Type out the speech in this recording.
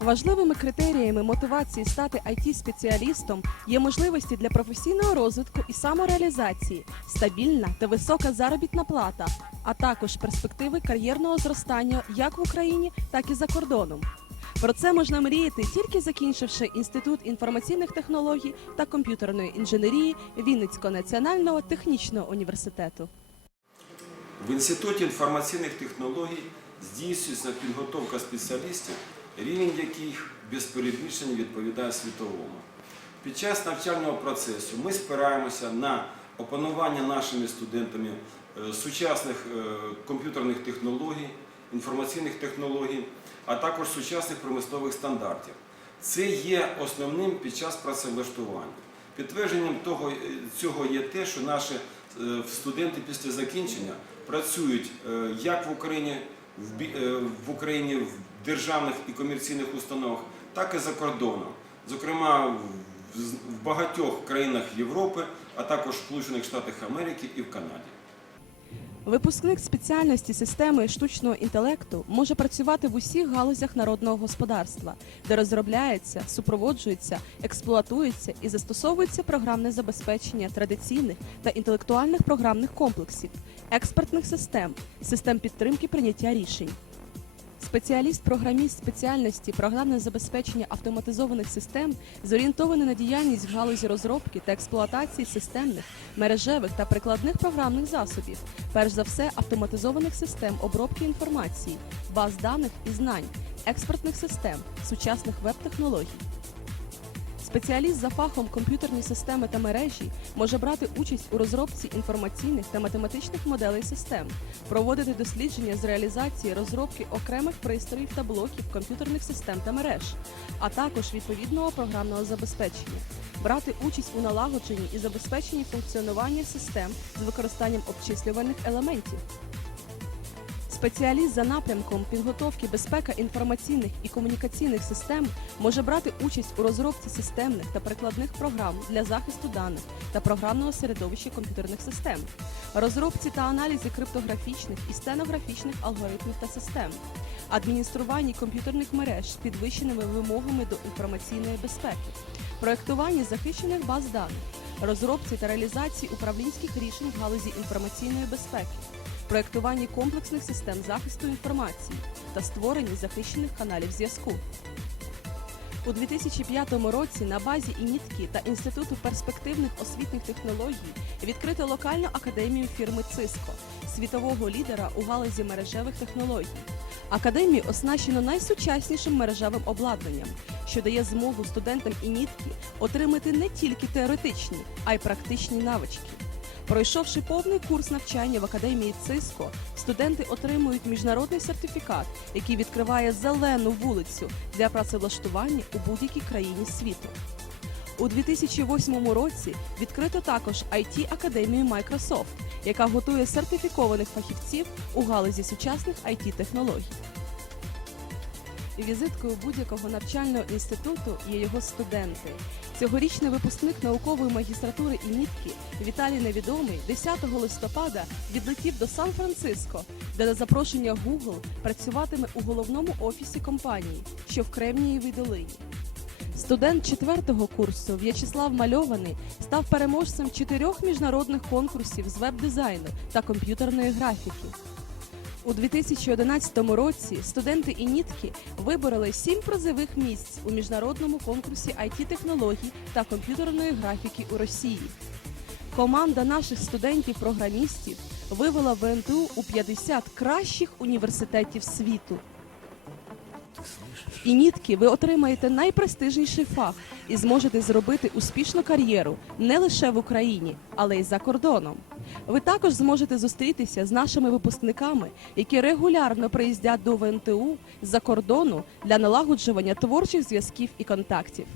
Важливими критеріями мотивації стати it спеціалістом є можливості для професійного розвитку і самореалізації, стабільна та висока заробітна плата, а також перспективи кар'єрного зростання як в Україні, так і за кордоном. Про це можна мріяти тільки закінчивши інститут інформаційних технологій та комп'ютерної інженерії Вінницького національного технічного університету. В Інституті інформаційних технологій здійснюється підготовка спеціалістів, рівень яких без перебільшень відповідає світовому. Під час навчального процесу ми спираємося на опанування нашими студентами е, сучасних е, комп'ютерних технологій, інформаційних технологій, а також сучасних промислових стандартів. Це є основним під час працевлаштування. Підтвердженням того, е, цього є те, що наші студенти після закінчення працюють як в Україні, в Україні в державних і комерційних установах, так і за кордоном. Зокрема, в багатьох країнах Європи, а також в Сполучених Штатах Америки і в Канаді. Випускник спеціальності системи штучного інтелекту може працювати в усіх галузях народного господарства, де розробляється, супроводжується, експлуатується і застосовується програмне забезпечення традиційних та інтелектуальних програмних комплексів, експертних систем, систем підтримки прийняття рішень. Спеціаліст-програміст спеціальності програмне забезпечення автоматизованих систем зорієнтований на діяльність в галузі розробки та експлуатації системних, мережевих та прикладних програмних засобів, перш за все автоматизованих систем обробки інформації, баз даних і знань, експертних систем, сучасних веб-технологій. Спеціаліст за фахом комп'ютерні системи та мережі може брати участь у розробці інформаційних та математичних моделей систем, проводити дослідження з реалізації розробки окремих пристроїв та блоків комп'ютерних систем та мереж, а також відповідного програмного забезпечення, брати участь у налагодженні і забезпеченні функціонування систем з використанням обчислювальних елементів. Спеціаліст за напрямком підготовки безпека інформаційних і комунікаційних систем може брати участь у розробці системних та прикладних програм для захисту даних та програмного середовища комп'ютерних систем, розробці та аналізі криптографічних і стенографічних алгоритмів та систем, адмініструванні комп'ютерних мереж з підвищеними вимогами до інформаційної безпеки, проєктуванні захищених баз даних, розробці та реалізації управлінських рішень в галузі інформаційної безпеки проєктуванні комплексних систем захисту інформації та створенні захищених каналів зв'язку. У 2005 році на базі ІНІТКІ та Інституту перспективних освітніх технологій відкрито локальну академію фірми Циско, світового лідера у галузі мережевих технологій. Академію оснащено найсучаснішим мережевим обладнанням, що дає змогу студентам ІНІТКІ отримати не тільки теоретичні, а й практичні навички. Пройшовши повний курс навчання в академії ЦИСКО, студенти отримують міжнародний сертифікат, який відкриває зелену вулицю для працевлаштування у будь-якій країні світу. У 2008 році відкрито також it академію Microsoft, яка готує сертифікованих фахівців у галузі сучасних it технологій. Візиткою будь-якого навчального інституту є його студенти. Цьогорічний випускник наукової магістратури і нітки Віталій Невідомий 10 листопада відлетів до Сан-Франциско, де на запрошення Google працюватиме у головному офісі компанії, що в Кремнієвій долині. Студент четвертого курсу В'ячеслав Мальований став переможцем чотирьох міжнародних конкурсів з веб-дизайну та комп'ютерної графіки. У 2011 році студенти ІНІТКІ вибороли сім призових місць у міжнародному конкурсі it технологій та комп'ютерної графіки у Росії. Команда наших студентів-програмістів вивела ВНТУ у 50 кращих університетів світу. І нітки ви отримаєте найпрестижніший фах і зможете зробити успішну кар'єру не лише в Україні, але й за кордоном. Ви також зможете зустрітися з нашими випускниками, які регулярно приїздять до ВНТУ з-за кордону для налагоджування творчих зв'язків і контактів.